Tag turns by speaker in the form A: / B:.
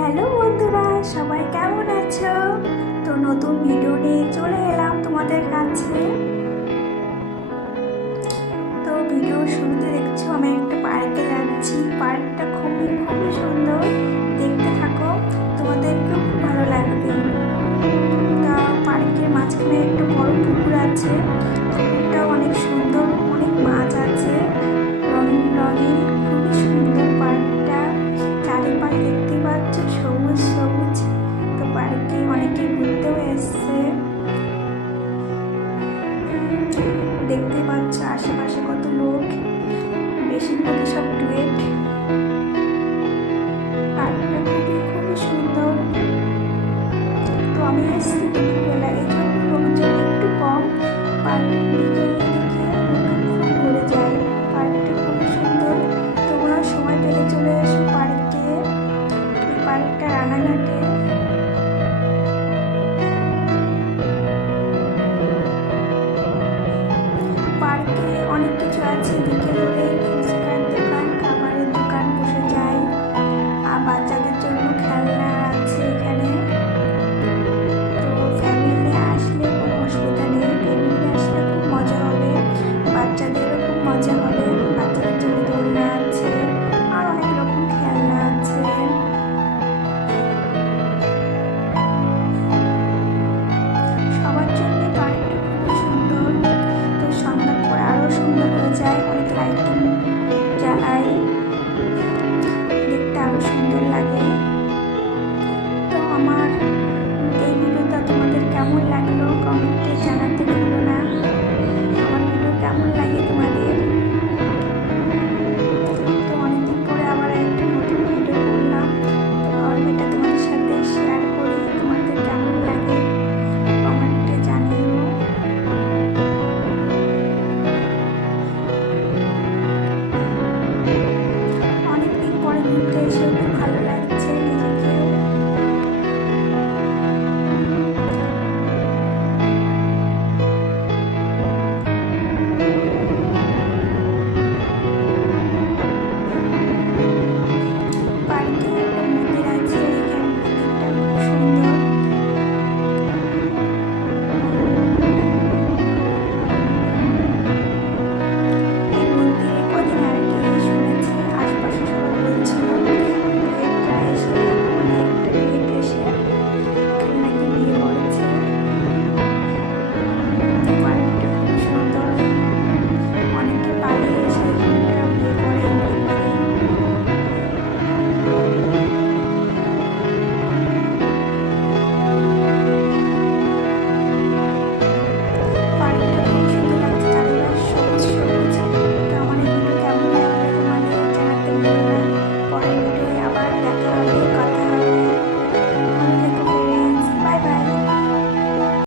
A: Hello বন্ধুরা, সবাই কেমন আছো? তো নতুন ভিডিও নিয়ে চলে এলাম তোমাদের কাছে। তো ভিডিও শুরুতে দেখছ, আমি একটা পার্কে যাচ্ছি। পার্কটা খুবই খুবই সুন্দর। দেখতে থাকো তোমাদের খুব ভালো লাগবে। তা পার্কের মাঝখানে একটা বড় পুকুর আছে। পুকুরটা অনেক সুন্দর, অনেক মাছ আছে। রঙিন রঙিন, খুবই সুন্দর পার্কটা চারিপাশে দেখতে পাচ্ছ আশেপাশে কত লোক। বেশিরভাগই সব টুয়েট পার্কটা খুবই খুবই সুন্দর। তো আমি এই একটু কম। ঘুরে যায়। খুবই সুন্দর। তোমরা সময় পেলে চলে এসো পার্কটা রানাঘাটে Saya.